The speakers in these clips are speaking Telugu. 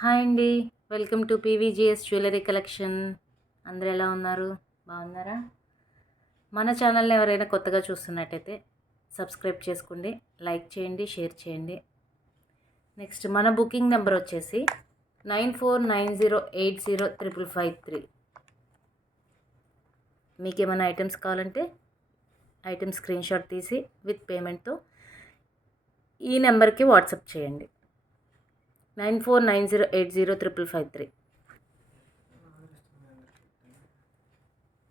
హాయ్ అండి. Welcome to PVGS jewellery collection. అందరూ ఎలా ఉన్నారు? బాగున్నారా? మన ఛానల్ని ఎవరైనా కొత్తగా చూస్తున్నట్టయితే సబ్స్క్రైబ్ చేసుకోండి, లైక్ చేయండి, షేర్ చేయండి. నెక్స్ట్ మన బుకింగ్ నెంబర్ వచ్చేసి 9490805553. మీకు ఏమైనా ఐటమ్స్ కావాలంటే ఐటమ్ స్క్రీన్ షాట్ తీసి విత్ పేమెంట్తో ఈ నెంబర్కి వాట్సాప్ చేయండి. 9490805553.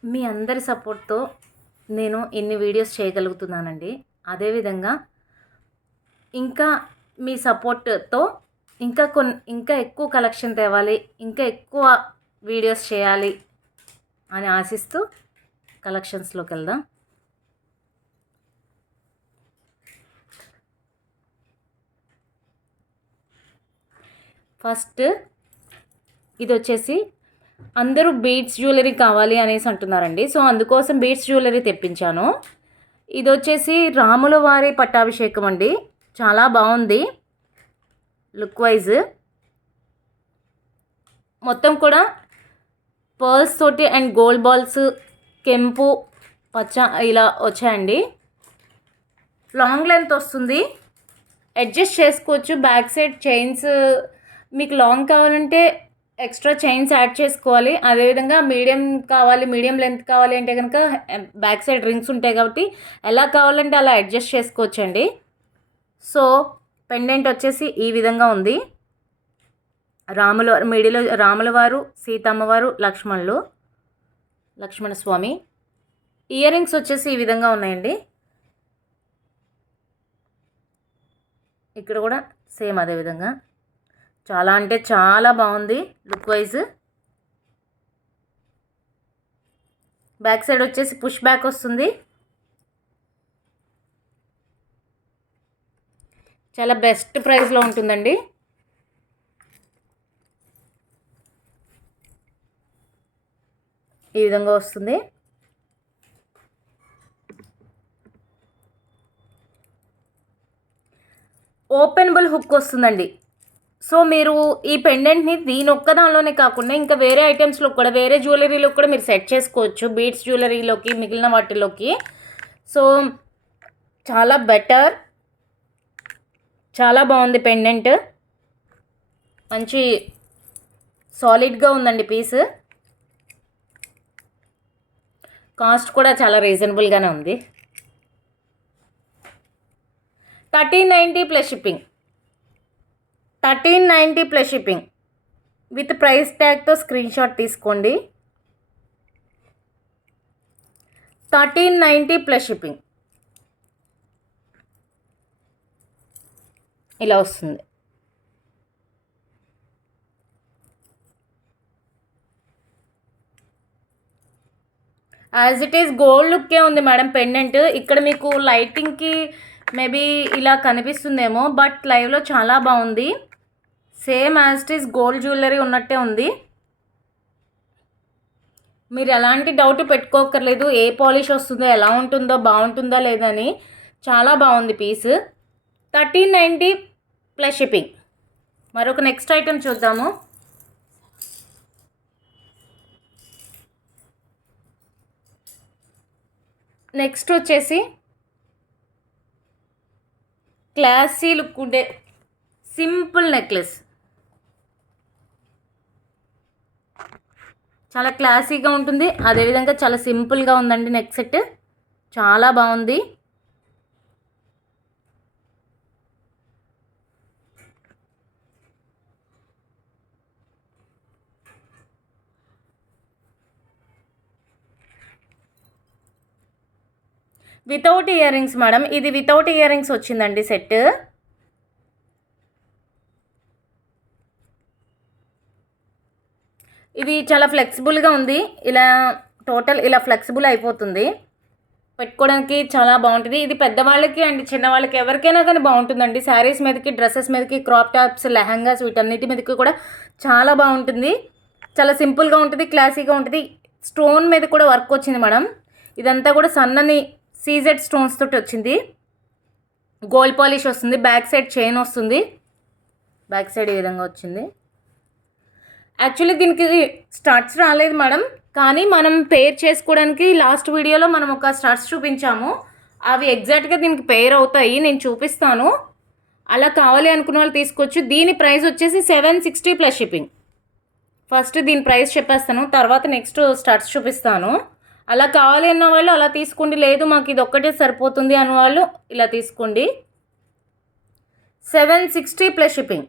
మీ అందరి సపోర్ట్తో నేను ఇన్ని వీడియోస్ చేయగలుగుతున్నానండి. అదేవిధంగా ఇంకా మీ సపోర్ట్తో ఇంకా ఎక్కువ కలెక్షన్ తేవాలి, ఇంకా ఎక్కువ వీడియోస్ చేయాలి అని ఆశిస్తూ కలెక్షన్స్లోకి వెళ్దాం. ఫస్ట్ ఇది వచ్చేసి అందరూ బీడ్స్ జ్యువెలరీ కావాలి అనేసి అంటున్నారండి. సో అందుకోసం బీడ్స్ జ్యువెలరీ తెప్పించాను. ఇది వచ్చేసి రాముల వారి పట్టాభిషేకం అండి. చాలా బాగుంది లుక్ వైజ్. మొత్తం కూడా పర్ల్స్ తోటి అండ్ గోల్డ్ బాల్స్, కెంపు, పచ్చ ఇలా వచ్చాయండి. లాంగ్ లెంత్ వస్తుంది, అడ్జస్ట్ చేసుకోవచ్చు. బ్యాక్ సైడ్ చైన్స్ మీకు లాంగ్ కావాలంటే ఎక్స్ట్రా చైన్స్ యాడ్ చేసుకోవాలి. అదేవిధంగా మీడియం లెంత్ కావాలి అంటే కనుక బ్యాక్ సైడ్ రింగ్స్ ఉంటాయి కాబట్టి ఎలా కావాలంటే అలా అడ్జస్ట్ చేసుకోవచ్చండి. సో పెండెంట్ వచ్చేసి ఈ విధంగా ఉంది. మిడిలో రాములవారు, సీతమ్మవారు, లక్ష్మణ స్వామి. ఇయర్ రింగ్స్ వచ్చేసి ఈ విధంగా ఉన్నాయండి. ఇక్కడ కూడా సేమ్ అదే విధంగా చాలా అంటే చాలా బాగుంది లుక్ వైజ్. బ్యాక్ సైడ్ వచ్చేసి పుష్ బ్యాక్ వస్తుంది. చాలా బెస్ట్ ప్రైస్లో ఉంటుందండి. ఈ విధంగా వస్తుంది. ఓపెనబుల్ హుక్ వస్తుందండి. సో మీరు ఈ పెండెంట్ని దీని ఒక్కదానిలోనే కాకుండా ఇంకా వేరే ఐటమ్స్లో కూడా, వేరే జ్యువెలరీలో కూడా మీరు సెట్ చేసుకోవచ్చు. బీడ్స్ జ్యువెలరీలోకి, మిగిలిన వాటిలోకి. సో చాలా బెటర్, చాలా బాగుంది పెండెంట్. మంచి సాలిడ్గా ఉందండి పీస్. కాస్ట్ కూడా చాలా రీజనబుల్గానే ఉంది. 1390 plus shipping. 1390 plus shipping with price ట్యాగ్తో స్క్రీన్ షాట్ తీసుకోండి. 1390 ప్లస్ షిప్పింగ్ ఇలా వస్తుంది. యాజ్ ఇట్ ఈస్ గోల్డ్ లుక్కే ఉంది మేడం పెండెంట్. ఇక్కడ మీకు లైటింగ్కి మేబీ ఇలా కనిపిస్తుందేమో, బట్ లైవ్లో చాలా బాగుంది. Same as it is gold jewellery ఉన్నట్టే ఉంది. మీరు ఎలాంటి డౌట్ పెట్టుకోకర్లేదు. ఏ పాలిష్ వస్తుందో, ఎలా ఉంటుందో, బాగుంటుందా లేదని. చాలా బాగుంది పీస్. 1390 plus shipping. మరొక నెక్స్ట్ ఐటెం చూద్దాము. నెక్స్ట్ వచ్చేసి క్లాసీ లుక్ ఉండే సింపుల్ నెక్లెస్. చాలా క్లాసీగా ఉంటుంది, అదేవిధంగా చాలా సింపుల్గా ఉందండి నెక్ సెట్. చాలా బాగుంది. Without ear rings madam. ఇది వితౌట్ ఇయర్ రింగ్స్ వచ్చిందండి సెట్. ఇది చాలా ఫ్లెక్సిబుల్గా ఉంది. ఇలా ఫ్లెక్సిబుల్ అయిపోతుంది, పెట్టుకోవడానికి చాలా బాగుంటుంది. ఇది పెద్దవాళ్ళకి అండ్ చిన్నవాళ్ళకి ఎవరికైనా కానీ బాగుంటుందండి. శారీస్ మీదకి, డ్రెస్సెస్ మీదకి, క్రాప్ టాప్స్, లెహంగాస్ వీటన్నిటి మీదకి కూడా చాలా బాగుంటుంది. చాలా సింపుల్గా ఉంటుంది, క్లాసీగా ఉంటుంది. స్టోన్ మీద కూడా వర్క్ వచ్చింది మేడం. ఇదంతా కూడా సన్నని సీజెడ్ స్టోన్స్ తోటి వచ్చింది. గోల్డ్ పాలిష్ వస్తుంది. బ్యాక్ సైడ్ చైన్ వస్తుంది. బ్యాక్ సైడ్ ఈ విధంగా వచ్చింది. యాక్చువల్లీ దీనికి స్టార్ట్స్ రాలేదు మేడం, కానీ మనం పేర్ చేసుకోవడానికి లాస్ట్ వీడియోలో మనం ఒక స్టార్ట్స్ చూపించాము. అవి ఎగ్జాక్ట్గా దీనికి పేర్ అవుతాయి, నేను చూపిస్తాను. అలా కావాలి అనుకున్న వాళ్ళు తీసుకోవచ్చు. దీని ప్రైస్ వచ్చేసి 760 ప్లస్ షిప్పింగ్. ఫస్ట్ దీని ప్రైస్ చెప్పేస్తాను, తర్వాత నెక్స్ట్ స్టార్ట్స్ చూపిస్తాను. అలా కావాలి అన్న వాళ్ళు అలా తీసుకోండి, లేదు మాకు ఇది ఒక్కటే సరిపోతుంది అన్న వాళ్ళు ఇలా తీసుకోండి. 760 ప్లస్ షిప్పింగ్.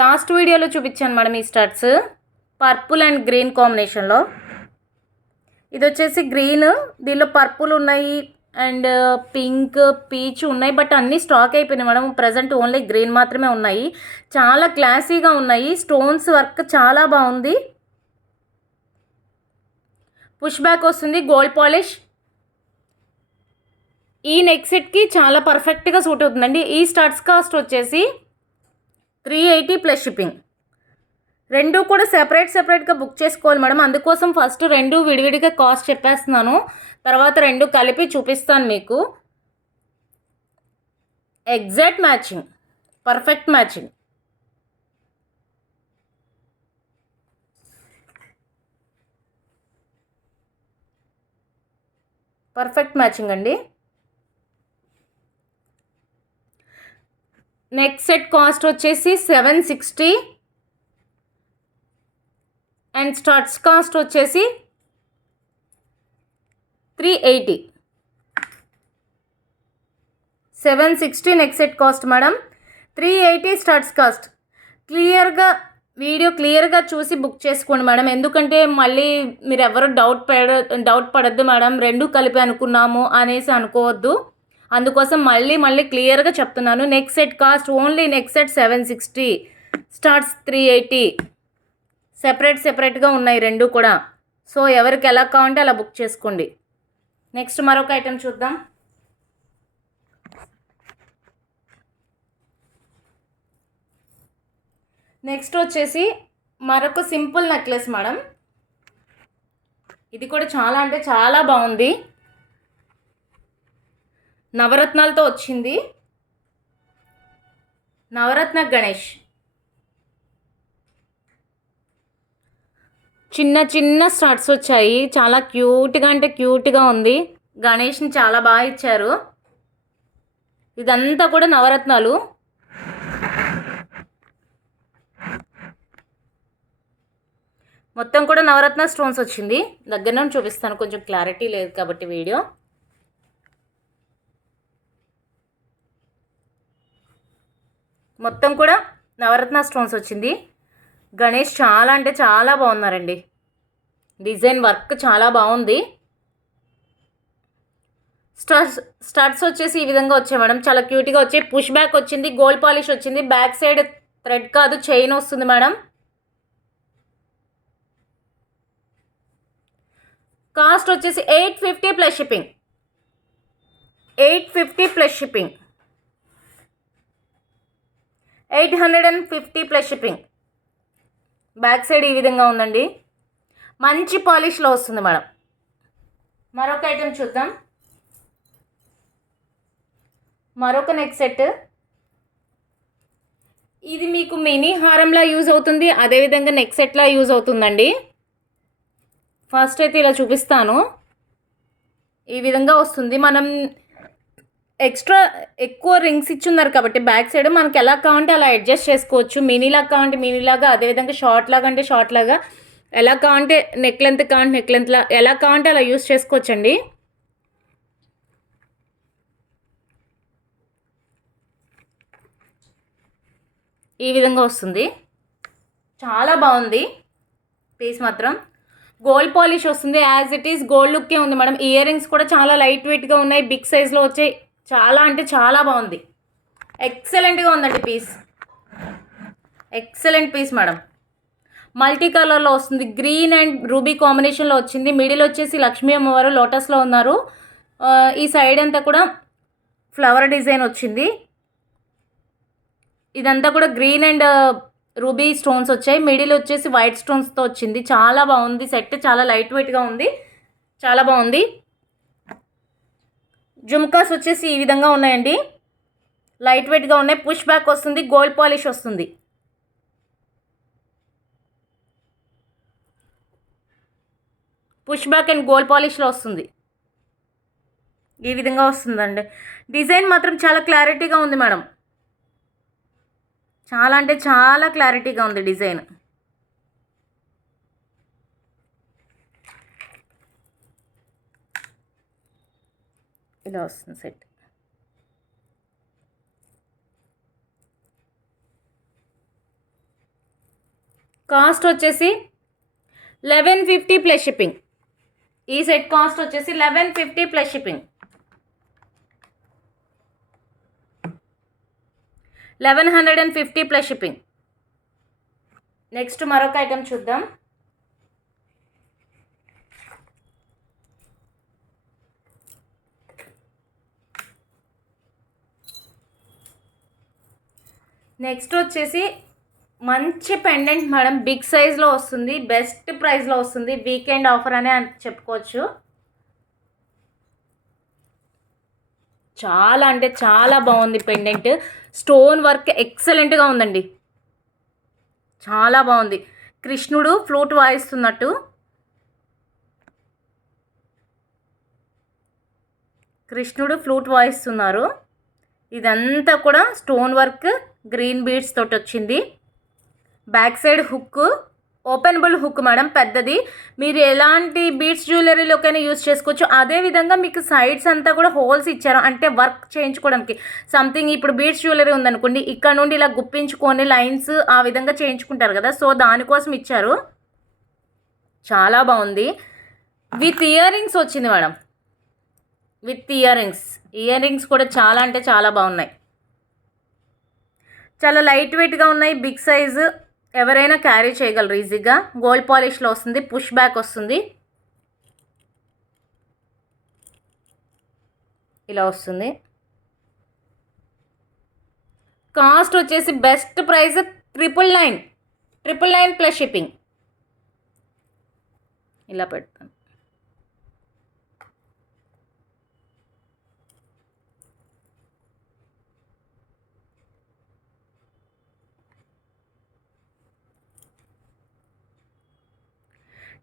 లాస్ట్ వీడియోలో చూపించాను మేడం ఈ స్టార్ట్స్ పర్పుల్ అండ్ గ్రీన్ కాంబినేషన్లో. ఇది వచ్చేసి గ్రీన్, దీనిలో పర్పుల్ ఉన్నాయి అండ్ పింక్, పీచ్ ఉన్నాయి, బట్ అన్నీ స్టాక్ అయిపోయినాయి మేడం. ప్రజెంట్ ఓన్లీ గ్రీన్ మాత్రమే ఉన్నాయి. చాలా క్లాసీగా ఉన్నాయి, స్టోన్స్ వర్క్ చాలా బాగుంది. పుష్ బ్యాక్ వస్తుంది, గోల్డ్ పాలిష్. ఈ నెక్ సెట్కి చాలా పర్ఫెక్ట్గా సూట్ అవుతుందండి. ఈ స్టార్ట్స్ కాస్ట్ వచ్చేసి 380 ప్లస్ షిప్పింగ్. రెండు కూడా సెపరేట్గా బుక్ చేసుకోవాలి మేడం. అందుకోసం ఫస్ట్ రెండు విడివిడిగా కాస్ట్ చెప్పేస్తున్నాను, తర్వాత రెండు కలిపి చూపిస్తాను మీకు. Exact matching, perfect matching. Perfect matching అండి. నెక్స్ట్ సెట్ కాస్ట్ వచ్చేసి 760 అండ్ స్టార్ట్స్ కాస్ట్ వచ్చేసి 380. 760 next set cost madam, 380 starts cost. Video క్లియర్గా చూసి బుక్ చేసుకోండి మేడం, ఎందుకంటే మళ్ళీ మీరు ఎవరు డౌట్ పడద్దు మేడం, రెండు కలిపి అనుకున్నాము అనేసి అనుకోవద్దు. అందుకోసం మళ్ళీ క్లియర్గా చెప్తున్నాను. Next set cost only next set 760, starts 380. సెపరేట్గా ఉన్నాయి రెండు కూడా. సో ఎవరికి ఎలా కావాలంటే అలా బుక్ చేసుకోండి. నెక్స్ట్ మరొక ఐటెం చూద్దాం. నెక్స్ట్ వచ్చేసి మరొక సింపుల్ నెక్లెస్ మేడం. ఇది కూడా చాలా అంటే చాలా బాగుంది, నవరత్నాలతో వచ్చింది. నవరత్న గణేష్, చిన్న స్టార్ట్స్ వచ్చాయి, చాలా క్యూట్గా అంటే క్యూట్గా ఉంది. గణేష్ని చాలా బాగా ఇచ్చారు. ఇదంతా కూడా నవరత్నాలు. మొత్తం కూడా నవరత్న స్టోన్స్ వచ్చింది. దగ్గర నుండి చూపిస్తాను, కొంచెం క్లారిటీ లేదు కాబట్టి వీడియో. మొత్తం కూడా నవరత్న స్టోన్స్ వచ్చింది. గణేష్ చాలా అంటే చాలా బాగున్నారండి, డిజైన్ వర్క్ చాలా బాగుంది. స్టార్ట్స్ వచ్చేసి ఈ విధంగా వచ్చాయి మేడం, చాలా క్యూట్గా వచ్చాయి. పుష్ బ్యాక్ వచ్చింది, గోల్డ్ పాలిష్ వచ్చింది, బ్యాక్ సైడ్ థ్రెడ్ కాదు చైన్ వస్తుంది మేడం. కాస్ట్ వచ్చేసి 850 plus shipping. 850 plus shipping. 850 plus shipping. Back side ఈ విధంగా ఉందండి, మంచి పాలిష్లో వస్తుంది మేడం. మరొక ఐటెం చూద్దాం. మరొక నెక్ సెట్. ఇది మీకు మినీ హారంలా యూజ్ అవుతుంది, అదేవిధంగా నెక్ సెట్లా యూజ్ అవుతుందండి. ఫస్ట్ అయితే ఇలా చూపిస్తాను. ఈ విధంగా వస్తుంది. మనం ఎక్కువ రింగ్స్ ఇచ్చున్నారు కాబట్టి బ్యాక్ సైడ్ మనకి ఎలా కావాలంటే అలా అడ్జస్ట్ చేసుకోవచ్చు. మినీలాగా కావాలంటే మినీలాగా, అదేవిధంగా షార్ట్ లాగా అంటే షార్ట్ లాగా, ఎలా కావాలంటే నెక్ లెంత్ కావాలంటే నెక్ లెంత్లా, ఎలా కావాలంటే అలా యూజ్ చేసుకోవచ్చండి. ఈ విధంగా వస్తుంది, చాలా బాగుంది పీస్ మాత్రం. గోల్డ్ పాలిష్ వస్తుంది, యాజ్ ఇట్ ఈస్ గోల్డ్ లుక్కే ఉంది మేడం. ఇయర్ రింగ్స్ కూడా చాలా లైట్ వెయిట్గా ఉన్నాయి, బిగ్ సైజ్లో వచ్చాయి. చాలా అంటే చాలా బాగుంది, ఎక్సలెంట్గా ఉందండి piece. Excellent piece madam. Multi కలర్లో వస్తుంది, గ్రీన్ అండ్ రూబీ కాంబినేషన్లో వచ్చింది. మిడిల్ వచ్చేసి లక్ష్మీ అమ్మవారు లోటస్లో ఉన్నారు. ఈ సైడ్ అంతా కూడా ఫ్లవర్ డిజైన్ వచ్చింది. ఇదంతా కూడా గ్రీన్ అండ్ రూబీ స్టోన్స్ వచ్చాయి. మిడిల్ వచ్చేసి వైట్ స్టోన్స్తో వచ్చింది. చాలా బాగుంది సెట్, చాలా లైట్ వెయిట్గా ఉంది, చాలా బాగుంది. జుమ్కాస్ వచ్చేసి ఈ విధంగా ఉన్నాయండి, లైట్ వెయిట్గా ఉన్నాయి. పుష్ బ్యాక్ వస్తుంది, గోల్డ్ పాలిష్ వస్తుంది. పుష్ బ్యాక్ అండ్ గోల్డ్ పాలిష్లో వస్తుంది. ఈ విధంగా వస్తుందండి. డిజైన్ మాత్రం చాలా క్లారిటీగా ఉంది మేడం, చాలా అంటే చాలా క్లారిటీగా ఉంది డిజైన్. ఇలా వస్తుంది సెట్. కాస్ట్ వచ్చేసి 1150 ప్లస్ షిప్పింగ్. ఈ సెట్ కాస్ట్ వచ్చేసి 1150 plus shipping. 1150 plus shipping. Next మరొక ఐటెం చూద్దాం. నెక్స్ట్ వచ్చేసి మంచి పెండెంట్ మేడం, బిగ్ సైజ్లో వస్తుంది, బెస్ట్ ప్రైస్లో వస్తుంది, వీకెండ్ ఆఫర్ అనే చెప్పుకోవచ్చు. చాలా అంటే చాలా బాగుంది పెండెంట్. స్టోన్ వర్క్ ఎక్సలెంట్గా ఉందండి, చాలా బాగుంది. కృష్ణుడు ఫ్లూట్ వాయిస్తున్నట్టు, కృష్ణుడు ఫ్లూట్ వాయిస్తున్నారు. ఇదంతా కూడా స్టోన్ వర్క్, గ్రీన్ బీడ్స్ తోటి వచ్చింది. Back side hook, openable hook madam, పెద్దది. మీరు ఎలాంటి బీడ్స్ జ్యువెలరీలోకైనా యూజ్ చేసుకోవచ్చు. అదేవిధంగా మీకు సైడ్స్ అంతా కూడా హోల్స్ ఇచ్చారు, అంటే వర్క్ చేయించుకోవడానికి. సంథింగ్ ఇప్పుడు బీడ్స్ జ్యువెలరీ ఉందనుకోండి, ఇక్కడ నుండి ఇలా గుప్పించుకొని లైన్స్ ఆ విధంగా చేయించుకుంటారు కదా, సో దానికోసం ఇచ్చారు. చాలా బాగుంది. విత్ ఇయర్ రింగ్స్ వచ్చింది మేడం, విత్ ఇయర్ రింగ్స్ కూడా చాలా అంటే చాలా బాగున్నాయి. చాలా లైట్ వెయిట్గా ఉన్నాయి, బిగ్ సైజు, ఎవరైనా క్యారీ చేయగలరు ఈజీగా. గోల్డ్ పాలిష్లో వస్తుంది, పుష్ బ్యాక్ వస్తుంది, ఇలా వస్తుంది. కాస్ట్ వచ్చేసి బెస్ట్ ప్రైస్ 999 ప్లస్ షిప్పింగ్. ఇలా పెడతాను.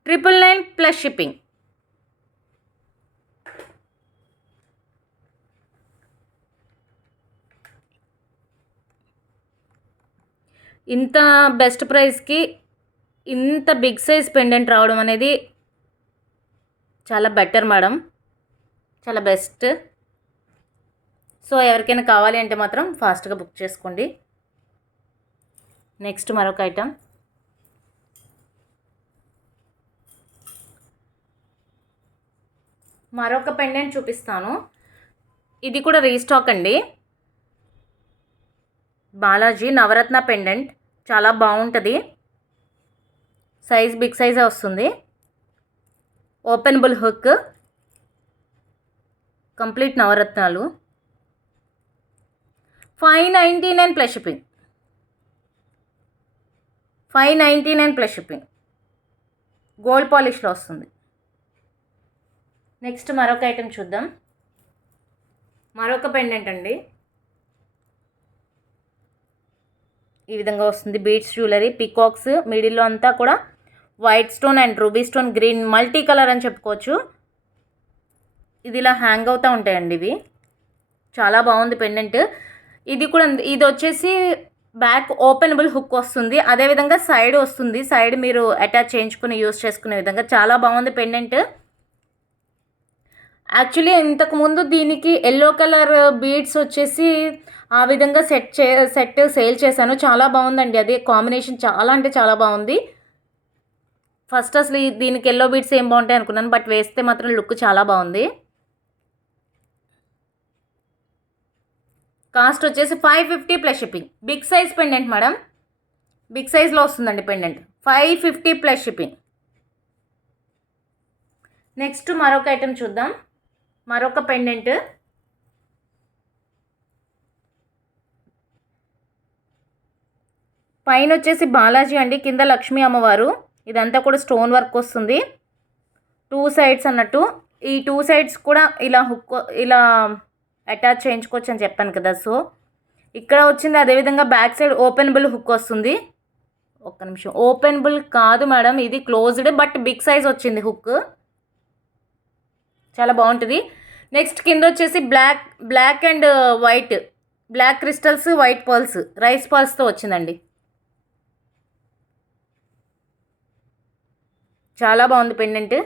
$999 ప్లస్ షిప్పింగ్. ఇంత బెస్ట్ ప్రైస్కి ఇంత బిగ్ సైజ్ పెండెంట్ రావడం అనేది చాలా బెటర్ మేడం, చాలా బెస్ట్. సో ఎవరికైనా కావాలి అంటే మాత్రం ఫాస్ట్గా బుక్ చేసుకోండి. నెక్స్ట్ మరొక ఐటమ్. మరొక పెండెంట్ చూపిస్తాను. ఇది కూడా రీస్టాక్ అండి, బాలాజీ నవరత్న పెండెంట్, చాలా బాగుంటుంది. సైజ్ బిగ్ సైజే వస్తుంది, ఓపెనబుల్ హుక్, కంప్లీట్ నవరత్నాలు. 599 plus shipping. 599 plus shipping. Gold పాలిష్లో వస్తుంది. నెక్స్ట్ మరొక ఐటెం చూద్దాం. మరొక పెండెంట్ అండి, ఈ విధంగా వస్తుంది. బీడ్స్ జ్యువెలరీ, పీకాక్స్, మిడిల్లో అంతా కూడా white stone and ruby stone, green, multi colour అని చెప్పుకోవచ్చు. ఇది ఇలా హ్యాంగ్ అవుతూ ఉంటాయండి ఇవి. చాలా బాగుంది పెండెంట్. ఇది కూడా ఇది వచ్చేసి బ్యాక్ ఓపెనబుల్ హుక్ వస్తుంది, అదేవిధంగా సైడ్ వస్తుంది. సైడ్ మీరు అటాచ్ చేయించుకుని యూజ్ చేసుకునే విధంగా చాలా బాగుంది పెండెంట్. యాక్చువల్లీ ఇంతకుముందు దీనికి ఎల్లో కలర్ బీడ్స్ వచ్చేసి ఆ విధంగా సెట్ సేల్ చేశాను, చాలా బాగుందండి. అది కాంబినేషన్ చాలా అంటే చాలా బాగుంది. ఫస్ట్ అసలు దీనికి ఎల్లో బీడ్స్ ఏం బాగుంటాయి అనుకున్నాను, బట్ వేస్తే మాత్రం లుక్ చాలా బాగుంది. కాస్ట్ వచ్చేసి 550 plus shipping. Big size pendant madam, big సైజ్లో వస్తుందండి పెండెంట్. 550 plus shipping. నెక్స్ట్ మరొక ఐటెం చూద్దాం. మరొక పెండెంట్, పైన వచ్చేసి బాలాజీ అండి, కింద లక్ష్మీ అమ్మవారు. ఇదంతా కూడా స్టోన్ వర్క్ వస్తుంది, 2 సైడ్స్ అన్నట్టు. ఈ 2 సైడ్స్ కూడా ఇలా హుక్ ఇలా అటాచ్ చేయించుకోవచ్చు అని చెప్పాను కదా. సో ఇక్కడ వచ్చింది. అదేవిధంగా బ్యాక్ సైడ్ ఓపెనబుల్ హుక్ వస్తుంది. ఒక్క నిమిషం, ఓపెనబుల్ కాదు మేడం, ఇది క్లోజ్డ్ బట్ బిగ్ సైజ్ వచ్చింది హుక్, చాలా బాగుంటుంది. నెక్స్ట్ కింద వచ్చేసి black and white, black crystals, white pearls, rice పర్ల్స్తో వచ్చిందండి. చాలా బాగుంది పెండెంట్.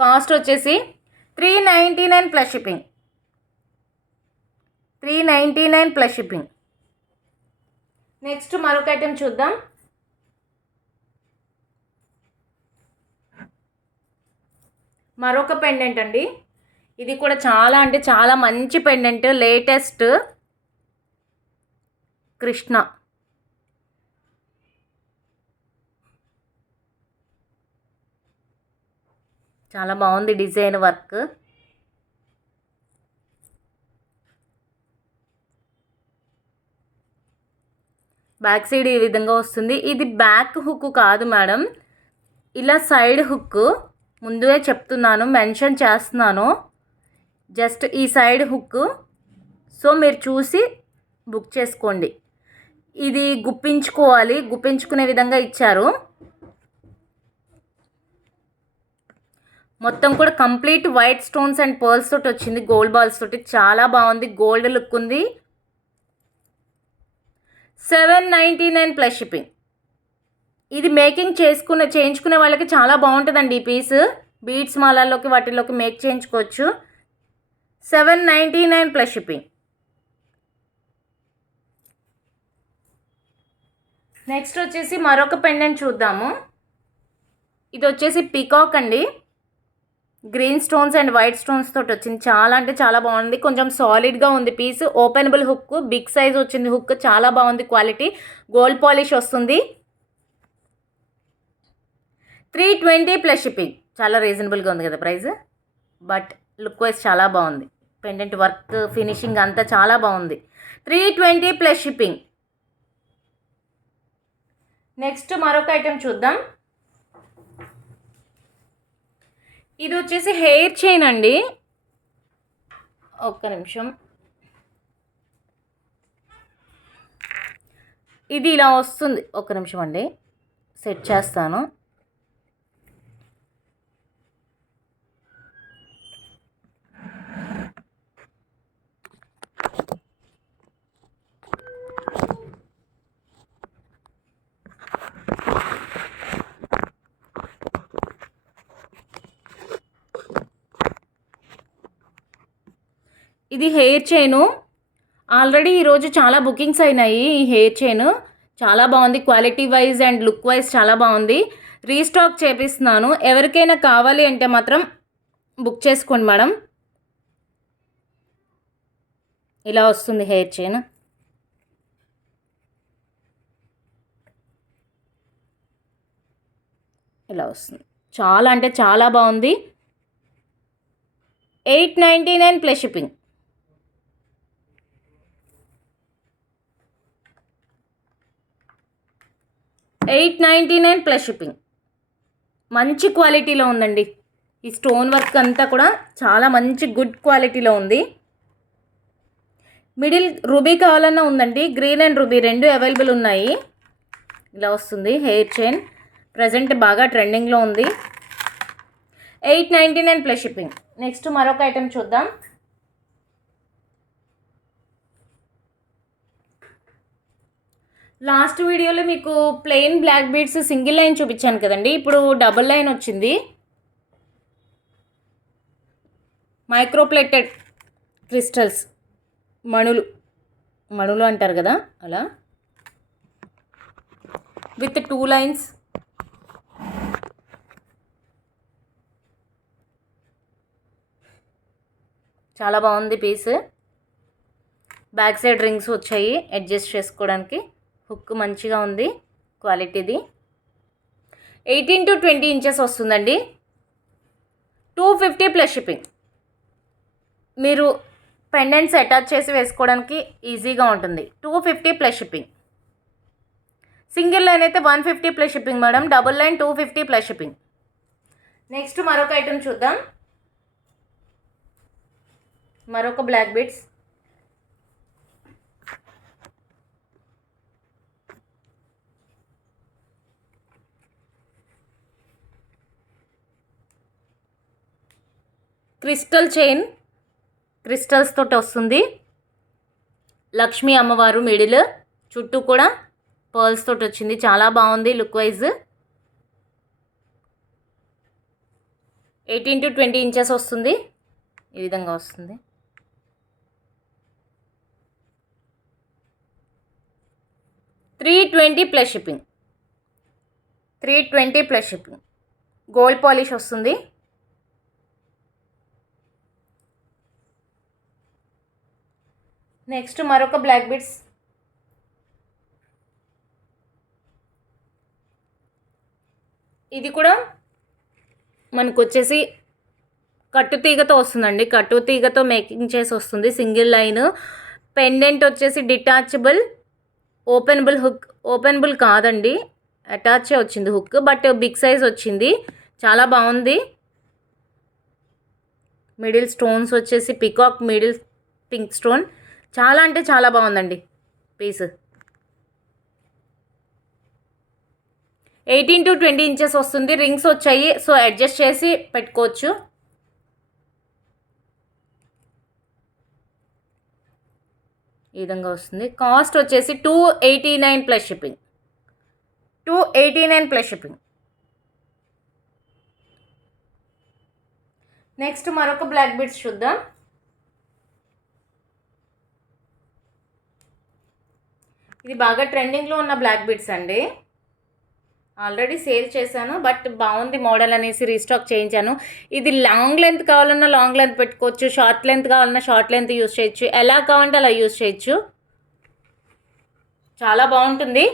కాస్ట్ వచ్చేసి 399 plus shipping. 399 plus shipping. Next మరొక ఐటెం చూద్దాం. మరొక పెండెంట్ అండి. ఇది కూడా చాలా అంటే చాలా మంచి పెండెంట్, లేటెస్ట్ కృష్ణ. చాలా బాగుంది డిజైన్ వర్క్. బ్యాక్ సైడ్ ఈ విధంగా వస్తుంది. ఇది బ్యాక్ హుక్ కాదు మేడం, ఇలా సైడ్ హుక్. ముందే చెప్తున్నాను, మెన్షన్ చేస్తున్నాను, జస్ట్ ఈ సైడ్ హుక్. సో మీరు చూసి బుక్ చేసుకోండి. ఇది గుప్పించుకోవాలి, గుప్పించుకునే విధంగా ఇచ్చారు. మొత్తం కూడా complete white stones and pearls తోటి వచ్చింది, గోల్డ్ బాల్స్ తోటి. చాలా బాగుంది, గోల్డ్ లుక్ ఉంది. 799 ప్లస్ షిప్పింగ్. ఇది మేకింగ్ చేయించుకునే వాళ్ళకి చాలా బాగుంటుందండి. ఈ పీస్ బీడ్స్ మాలల్లోకి వాటిల్లోకి మేక్ చేయించుకోవచ్చు. 799 ప్లస్ షిప్పింగ్. నెక్స్ట్ వచ్చేసి మరొక పెండెంట్ చూద్దాము. ఇది వచ్చేసి పీకాక్ అండి, green stones and white stones తోటి వచ్చింది. చాలా అంటే చాలా బాగుంది, కొంచెం సాలిడ్గా ఉంది piece. Openable hook, big size వచ్చింది హుక్, చాలా బాగుంది క్వాలిటీ. గోల్డ్ పాలిష్ వస్తుంది. 320 ప్లస్ షిప్పింగ్. చాలా రీజనబుల్గా ఉంది కదా ప్రైస్, బట్ లుక్ వైజ్ చాలా బాగుంది. పెండెంట్ వర్క్, ఫినిషింగ్ అంతా చాలా బాగుంది. 320 ప్లస్ షిప్పింగ్. నెక్స్ట్ మరొక ఐటెం చూద్దాం. ఇది వచ్చేసి హెయిర్ చైన్ అండి. ఒక్క నిమిషం, ఇది ఇలా వస్తుంది. ఒక్క నిమిషం అండి, సెట్ చేస్తాను. ఇది హెయిర్ చైను. ఆల్రెడీ ఈరోజు చాలా బుకింగ్స్ అయినాయి. ఈ హెయిర్ చైన్ చాలా బాగుంది, quality wise and look wise చాలా బాగుంది. రీస్టాక్ చేపిస్తున్నాను. ఎవరికైనా కావాలి అంటే మాత్రం బుక్ చేసుకోండి మేడం. ఇలా వస్తుంది హెయిర్ చైన్. ఇలా వస్తుంది, చాలా అంటే చాలా బాగుంది. 899 ప్లస్ షిప్పింగ్. 899 plus shipping. మంచి క్వాలిటీలో ఉందండి. ఈ స్టోన్ వర్క్ అంతా కూడా చాలా మంచి గుడ్ క్వాలిటీలో ఉంది. మిడిల్ రూబీ కావాలన్నా ఉందండి, గ్రీన్ అండ్ రూబీ రెండు అవైలబుల్ ఉన్నాయి. ఇలా వస్తుంది హెయిర్ చైన్, ప్రజెంట్ బాగా ట్రెండింగ్లో ఉంది. 899 ప్లస్ షిప్పింగ్. నెక్స్ట్ మరొక ఐటెం చూద్దాం. లాస్ట్ వీడియోలో మీకు plain black beads single line చూపించాను కదండి, ఇప్పుడు డబుల్ లైన్ వచ్చింది. మైక్రోప్లేటెడ్ క్రిస్టల్స్, మణులు అంటారు కదా అలా, విత్ 2 లైన్స్. చాలా బాగుంది పీస్. బ్యాక్ సైడ్ రింగ్స్ వచ్చాయి అడ్జస్ట్ చేసుకోవడానికి. హుక్ మంచిగా ఉంది, క్వాలిటీది. 18 to 20 ఇంచెస్ వస్తుందండి. 250 ప్లస్ షిప్పింగ్. మీరు పెండెంట్స్ అటాచ్ చేసి వేసుకోవడానికి ఈజీగా ఉంటుంది. 250 ప్లస్ షిప్పింగ్. సింగిల్ లైన్ అయితే 150 plus shipping madam, double line 250 plus shipping. Next మరొక ఐటెం చూద్దాం. మరొక black beads. Crystal chain, crystals తోటి వస్తుంది. లక్ష్మీ అమ్మవారు మిడిల్, చుట్టూ కూడా పర్ల్స్ తోటి వచ్చింది. చాలా బాగుంది లుక్ వైజ్. 18 to 20 ఇంచెస్ వస్తుంది. ఈ విధంగా వస్తుంది. $320 plus shipping. 320 plus shipping. Gold polish వస్తుంది. నెక్స్ట్ మరొక బ్లాక్ బీడ్స్. ఇది కూడా మనకు వచ్చేసి కట్టుతీగతో వస్తుందండి. కట్టుతీగతో మేకింగ్ చేసి వస్తుంది. Single line. పెండెంట్ వచ్చేసి డిటాచబుల్, ఓపెనబుల్ హుక్. ఓపెనబుల్ కాదండి, అటాచే వచ్చింది హుక్, బట్ బిగ్ సైజ్ వచ్చింది. చాలా బాగుంది. మిడిల్ స్టోన్స్ వచ్చేసి పికాక్ మిడిల్ పింక్ స్టోన్. చాలా అంటే చాలా బాగుందండి పీస్. 18 to 20 ఇంచెస్ వస్తుంది. రింగ్స్ వచ్చాయి, సో అడ్జస్ట్ చేసి పెట్టుకోవచ్చు. ఈ విధంగా వస్తుంది. కాస్ట్ వచ్చేసి $289 plus shipping. 289 plus shipping. Next మరొక బ్లాక్ బీడ్స్ చూద్దాం. ఇది బాగా ట్రెండింగ్లో ఉన్న బ్లాక్ బీడ్స్ అండి. ఆల్రెడీ సేల్ చేశాను, బట్ బాగుంది మోడల్ అనేసి రీస్టాక్ చేయించాను. ఇది లాంగ్ లెంత్ కావాలన్నా లాంగ్ లెంత్ పెట్టుకోవచ్చు, షార్ట్ లెంత్ కావాలన్నా షార్ట్ లెంత్ యూస్ చేయొచ్చు, ఎలా కావాలంటే అలా యూస్ చేయొచ్చు. చాలా బాగుంటుంది.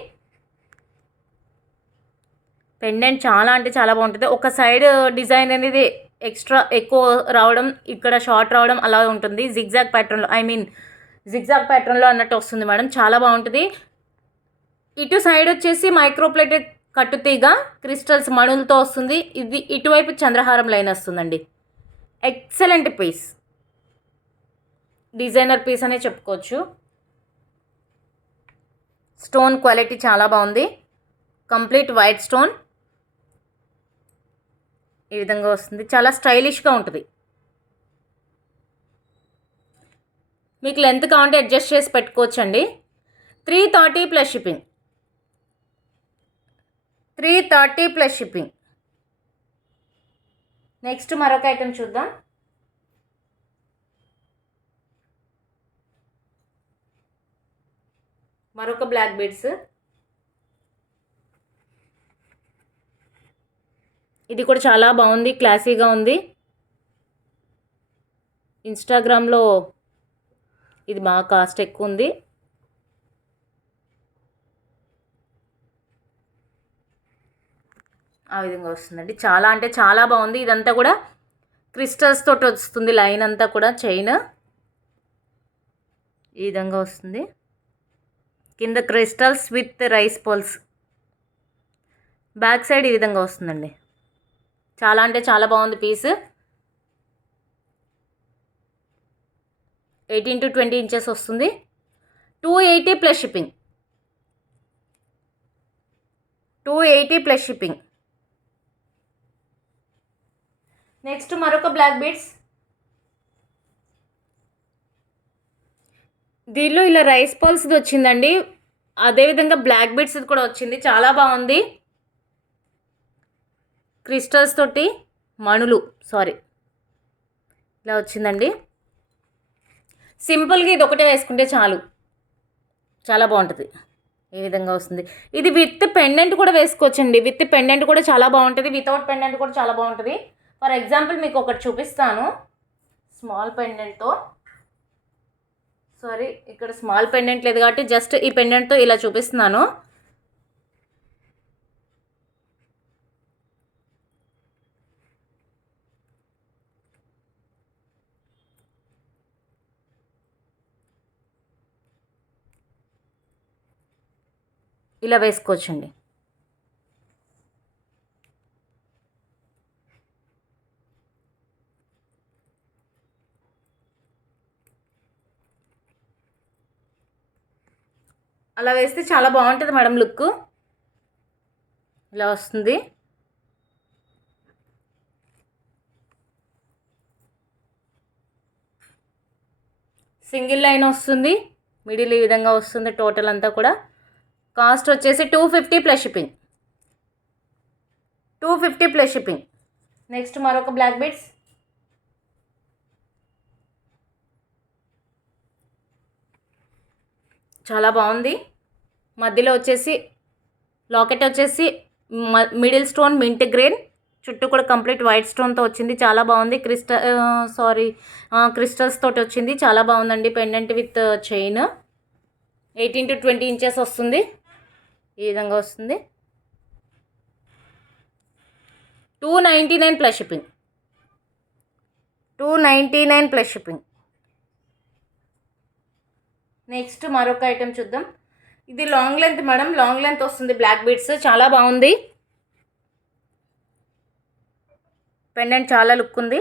పెండెంట్ చాలా అంటే చాలా బాగుంటుంది. ఒక సైడ్ డిజైన్ అనేది ఎక్స్ట్రా ఎక్కువ రావడం, ఇక్కడ షార్ట్ రావడం అలా ఉంటుంది. జిగ్జాగ్ ప్యాటర్న్లో, జిగ్జాగ్ ప్యాటర్న్లో అన్నట్టు వస్తుంది మేడం. చాలా బాగుంటుంది. ఇటు సైడ్ వచ్చేసి మైక్రోప్లేటెడ్ కట్టుతీగ క్రిస్టల్స్ మణులతో వస్తుంది. ఇది ఇటువైపు చంద్రహారం లైన్ వస్తుందండి. ఎక్సలెంట్ పీస్, డిజైనర్ పీస్ అనే చెప్పుకోవచ్చు. స్టోన్ క్వాలిటీ చాలా బాగుంది. కంప్లీట్ వైట్ స్టోన్ ఈ విధంగా వస్తుంది. చాలా స్టైలిష్గా ఉంటుంది. మీకు లెంత్ కావాలంటే అడ్జస్ట్ చేసి పెట్టుకోవచ్చండి. 330 plus shipping. 330 plus shipping. Next మరొక ఐటెం చూద్దాం. మరొక బ్లాక్ బీడ్స్. ఇది కూడా చాలా బాగుంది, క్లాసీగా ఉంది. ఇన్స్టాగ్రామ్లో ఇది బాగా కాస్ట్ ఎక్కువ ఉంది. ఆ విధంగా వస్తుందండి. చాలా అంటే చాలా బాగుంది. ఇదంతా కూడా క్రిస్టల్స్ తోటి వస్తుంది. లైన్ అంతా కూడా చైన్ ఈ విధంగా వస్తుంది. కింద crystals with rice pearls. Back side ఈ విధంగా వస్తుందండి. చాలా అంటే చాలా బాగుంది పీస్. 18 to 20 ఇంచెస్ వస్తుంది. 280 plus shipping. 280 plus shipping. Next మరొక బ్లాక్ బీడ్స్. దీనిలో ఇలా రైస్ పర్ల్స్ది వచ్చిందండి. అదేవిధంగా బ్లాక్ బీడ్స్ కూడా వచ్చింది. చాలా బాగుంది. క్రిస్టల్స్ తోటి మణులు ఇలా వచ్చిందండి. సింపుల్గా ఇది ఒకటే వేసుకుంటే చాలు, చాలా బాగుంటుంది. ఈ విధంగా వస్తుంది. ఇది విత్ పెండెంట్ కూడా వేసుకోవచ్చండి. విత్ పెండెంట్ కూడా చాలా బాగుంటుంది, వితౌట్ పెండెంట్ కూడా చాలా బాగుంటుంది. ఫర్ ఎగ్జాంపుల్ మీకు ఒకటి చూపిస్తాను. స్మాల్ పెండెంట్తో, ఇక్కడ స్మాల్ పెండెంట్ లేదు కాబట్టి జస్ట్ ఈ పెండెంట్తో ఇలా చూపిస్తున్నాను. ఇలా వేసుకోవచ్చండి. అలా వేస్తే చాలా బాగుంటుంది మేడం లుక్. ఇలా వస్తుంది. సింగిల్ లైన్ వస్తుంది, మిడిల్ ఈ విధంగా వస్తుంది. టోటల్ అంతా కూడా కాస్ట్ వచ్చేసి 250 plus shipping. 250 plus shipping. Next మరొక బ్లాక్ బీడ్స్. చాలా బాగుంది. మధ్యలో వచ్చేసి లాకెట్ వచ్చేసి మిడిల్ స్టోన్ మింట్ గ్రీన్, చుట్టూ కూడా కంప్లీట్ వైట్ స్టోన్తో వచ్చింది. చాలా బాగుంది. క్రిస్టల్స్ తోటి వచ్చింది. చాలా బాగుందండి. Pendant with chain 18 to 20 inches వస్తుంది. ఈ విధంగా వస్తుంది. 299 plus shipping. 299 plus shipping. Next మరొక ఐటెం చూద్దాం. ఇది long length madam, long length వస్తుంది. బ్లాక్ బీడ్స్ చాలా బాగుంది. పెండెంట్ చాలా లుక్ ఉంది.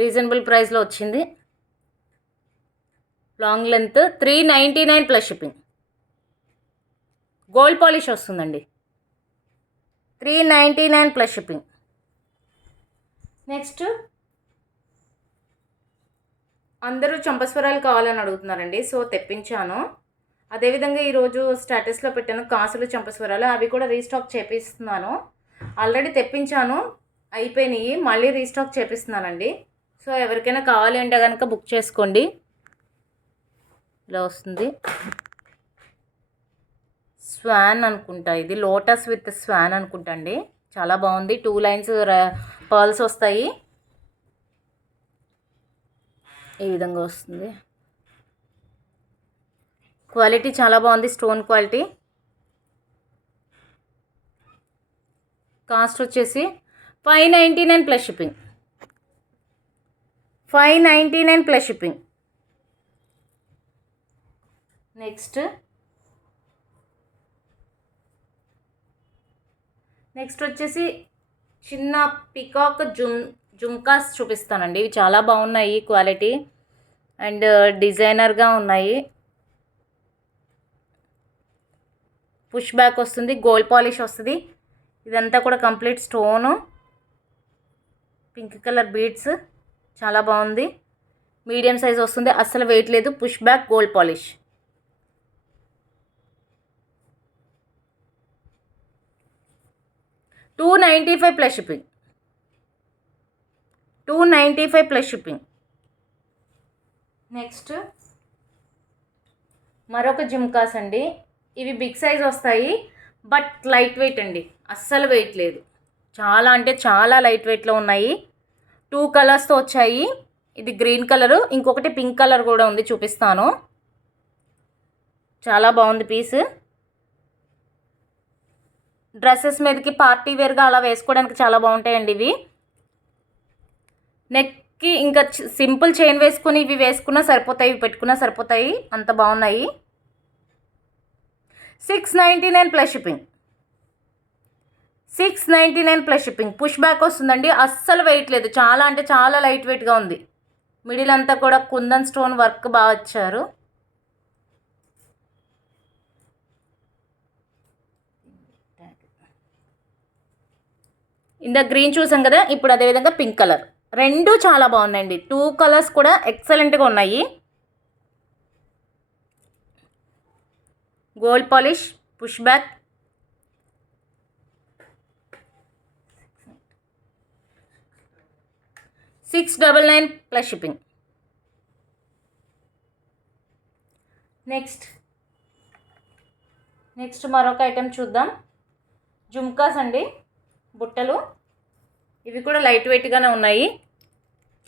రీజనబుల్ ప్రైస్లో వచ్చింది. Long length 399 plus shipping. Gold polish వస్తుందండి. 399 ప్లస్ షిప్పింగ్. నెక్స్ట్ అందరూ చంపస్వరాలు కావాలని అడుగుతున్నారండి, సో తెప్పించాను. అదేవిధంగా ఈరోజు స్టేటస్లో పెట్టాను కాసులు చంపస్వరాలు, అవి కూడా రీస్టాక్ చేపిస్తున్నాను. ఆల్రెడీ తెప్పించాను, అయిపోయినాయి, మళ్ళీ రీస్టాక్ చేపిస్తున్నానండి. సో ఎవరికైనా కావాలి అంటే కనుక బుక్ చేసుకోండి. ఇలా వస్తుంది. స్వాన్ అనుకుంటా, ఇది లోటస్ విత్ స్వాన్ అనుకుంటా అండి. చాలా బాగుంది. 2 లైన్స్ పర్ల్స్ వస్తాయి. ఈ విధంగా వస్తుంది. క్వాలిటీ చాలా బాగుంది, స్టోన్ క్వాలిటీ. కాస్ట్ వచ్చేసి 599 plus shipping. 599 plus shipping. Next వచ్చేసి చిన్న పికాక్ జుమ్కాస్ చూపిస్తానండి. ఇవి చాలా బాగున్నాయి, క్వాలిటీ అండ్ డిజైనర్గా ఉన్నాయి. పుష్ బ్యాక్ వస్తుంది, గోల్డ్ పాలిష్ వస్తుంది. ఇదంతా కూడా complete stone, pink colour beads. చాలా బాగుంది. మీడియం సైజ్ వస్తుంది, అస్సలు వెయిట్ లేదు. Push back gold polish. $295 plus shipping. 295 plus shipping. Next మరొక జుమ్కాస్ అండి. ఇవి బిగ్ సైజ్ వస్తాయి, బట్ లైట్ వెయిట్ అండి, అస్సలు వెయిట్ లేదు. చాలా అంటే చాలా లైట్ వెయిట్లో ఉన్నాయి. 2 కలర్స్తో వచ్చాయి. ఇది గ్రీన్ కలరు, ఇంకొకటి పింక్ కలర్ కూడా ఉంది, చూపిస్తాను. చాలా బాగుంది పీస్. డ్రెస్సెస్ మీదకి పార్టీ వేర్గా అలా వేసుకోవడానికి చాలా బాగుంటాయండి ఇవి. నెక్కి ఇంకా సింపుల్ చైన్ వేసుకుని ఇవి వేసుకున్నా సరిపోతాయి, ఇవి పెట్టుకున్నా సరిపోతాయి, అంత బాగున్నాయి. 699 plus shipping. 699 plus shipping. Push back వస్తుందండి, అస్సలు వెయిట్ లేదు. చాలా అంటే చాలా లైట్ వెయిట్గా ఉంది. మిడిల్ అంతా కూడా కుందన్ స్టోన్ వర్క్ బాగా వచ్చారు. ఇందా గ్రీన్ చూసాం కదా, ఇప్పుడు అదేవిధంగా పింక్ కలర్. రెండు చాలా బాగున్నాయండి. 2 కలర్స్ కూడా ఎక్సలెంట్గా ఉన్నాయి. Gold polish, push back. $699 plus shipping. Next మరొక ఐటెం చూద్దాం. జుమ్కాస్ అండి, బుట్టలు. ఇవి కూడా లైట్ వెయిట్గానే ఉన్నాయి.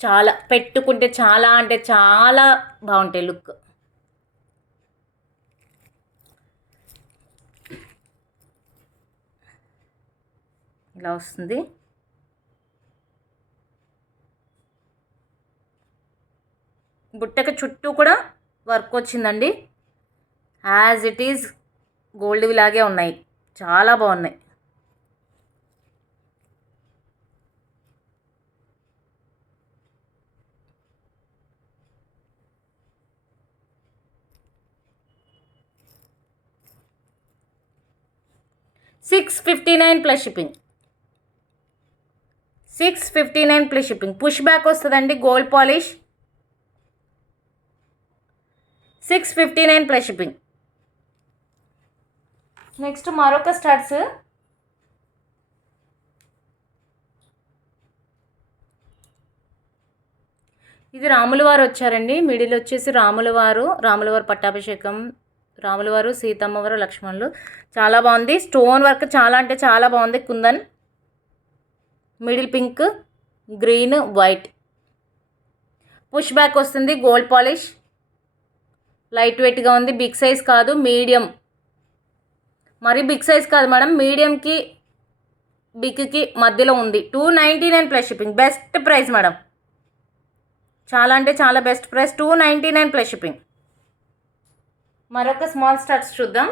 చాలా పెట్టుకుంటే చాలా అంటే చాలా బాగుంటాయి లుక్. ఇలా వస్తుంది. బుట్టకి చుట్టూ కూడా వర్క్ వచ్చిందండి. యాజ్ ఇట్ ఈజ్ గోల్డ్వి లాగే ఉన్నాయి, చాలా బాగున్నాయి. 659 plus shipping. 659 plus shipping. Push back వస్తుందండి gold polish. 659 plus shipping. Next మరొక స్టడ్స్. ఇది రాములవారు వచ్చారండి. మిడిల్ వచ్చేసి రాములవారు పట్టాభిషేకం, రాములవారు, సీతమ్మవారు, లక్ష్మణులు. చాలా బాగుంది. స్టోన్ వర్క్ చాలా అంటే చాలా బాగుంది. Kundan, middle pink, green, white. Push back వస్తుంది గోల్డ్ పాలిష్. లైట్ వెయిట్గా ఉంది. బిగ్ సైజ్ కాదు, మీడియం. మరి బిగ్ సైజ్ కాదు మేడం, మీడియంకి బిగ్కి మధ్యలో ఉంది. 299 plus shipping. Best price madam. చాలా అంటే చాలా బెస్ట్ ప్రైస్. 299 plus shipping. మరొక స్మాల్ స్టార్ట్స్ చూద్దాం.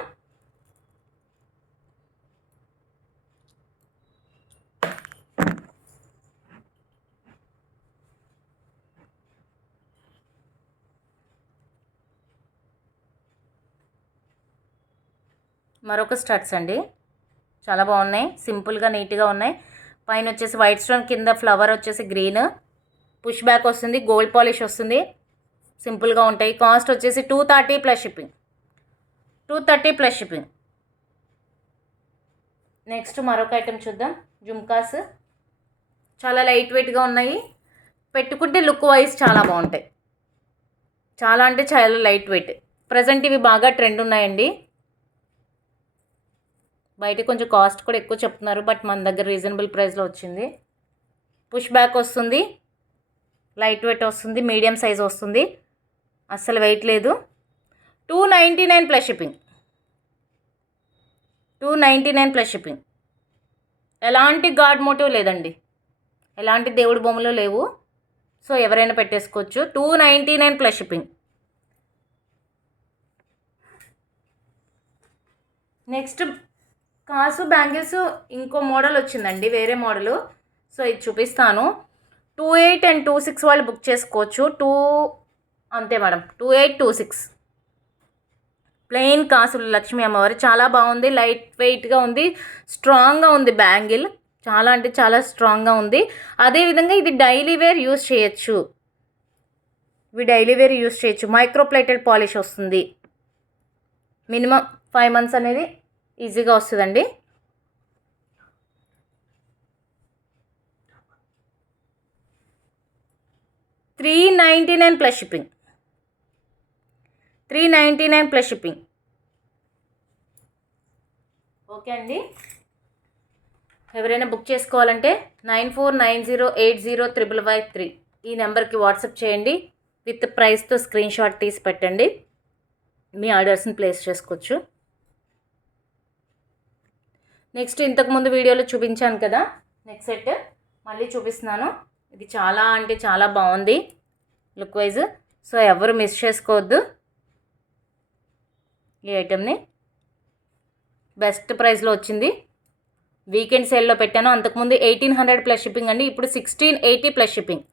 మరొక స్టడ్స్ అండి. చాలా బాగున్నాయి. సింపుల్గా నీట్గా ఉన్నాయి. పైన వచ్చేసి వైట్ స్టోన్, కింద ఫ్లవర్ వచ్చేసి గ్రీన్. పుష్ బ్యాక్ వస్తుంది, గోల్డ్ పాలిష్ వస్తుంది. సింపుల్గా ఉంటాయి. కాస్ట్ వచ్చేసి 230 plus shipping. 230 plus shipping. Next మరొక ఐటెం చూద్దాం. జుమ్కాస్ చాలా లైట్ వెయిట్గా ఉన్నాయి. పెట్టుకుంటే లుక్ వైజ్ చాలా బాగుంటాయి. చాలా అంటే చాలా లైట్ వెయిట్. ప్రజెంట్ ఇవి బాగా ట్రెండ్ ఉన్నాయండి. బయట కొంచెం కాస్ట్ కూడా ఎక్కువ చెప్తున్నారు, బట్ మన దగ్గర రీజనబుల్ ప్రైస్లో వచ్చింది. పుష్ బ్యాక్ వస్తుంది, లైట్ వెయిట్ వస్తుంది, మీడియం సైజ్ వస్తుంది. అస్సలు వెయిట్ లేదు. 299 ప్లస్ షిప్పింగ్. 299 plus shipping. ఎలాంటి గాడ్ మోటివ్ లేదండి, ఎలాంటి దేవుడి బొమ్మలు లేవు. సో ఎవరైనా పెట్టేసుకోవచ్చు. 299 ప్లస్ షిప్పింగ్. నెక్స్ట్ కాసు బ్యాంగిల్స్ ఇంకో మోడల్ వచ్చిందండి, వేరే మోడలు. సో ఇది చూపిస్తాను. 28 and 26 వాళ్ళు బుక్ చేసుకోవచ్చు. అంతే మేడం, 28, 26 ప్లెయిన్ కాసులు లక్ష్మీ అమ్మవారు. చాలా బాగుంది. లైట్ వెయిట్గా ఉంది, స్ట్రాంగ్గా ఉంది బ్యాంగిల్. చాలా అంటే చాలా స్ట్రాంగ్గా ఉంది. అదేవిధంగా ఇది డైలీ వేర్ యూస్ చేయొచ్చు. మైక్రో ప్లేటెడ్ పాలిష్ వస్తుంది. మినిమం 5 months అనేది ఈజీగా వస్తుందండి. $399 plus shipping. 399 plus shipping. Okay అండి. ఎవరైనా బుక్ చేసుకోవాలంటే 9490805553 ఈ నెంబర్కి వాట్సాప్ చేయండి. విత్ ప్రైస్తో స్క్రీన్ షాట్ తీసి పెట్టండి. మీ ఆర్డర్స్ని ప్లేస్ చేసుకోవచ్చు. నెక్స్ట్ ఇంతకుముందు వీడియోలో చూపించాను కదా, నెక్స్ట్ సెట్ మళ్ళీ చూపిస్తున్నాను. ఇది చాలా అంటే చాలా బాగుంది లుక్ వైజ్. సో ఎవరు మిస్ చేసుకోవద్దు ఈ ఐటెంని. బెస్ట్ ప్రైస్లో వచ్చింది. వీకెండ్ సేల్లో పెట్టాను. అంతకుముందు 1800 ప్లస్ షిప్పింగ్ అండి. ఇప్పుడు 1680 ప్లస్ షిప్పింగ్.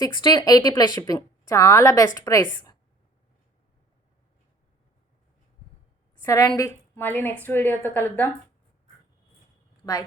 1680 plus shipping. చాలా బెస్ట్ ప్రైస్. సరే అండి, మళ్ళీ నెక్స్ట్ వీడియోతో కలుద్దాం. బాయ్.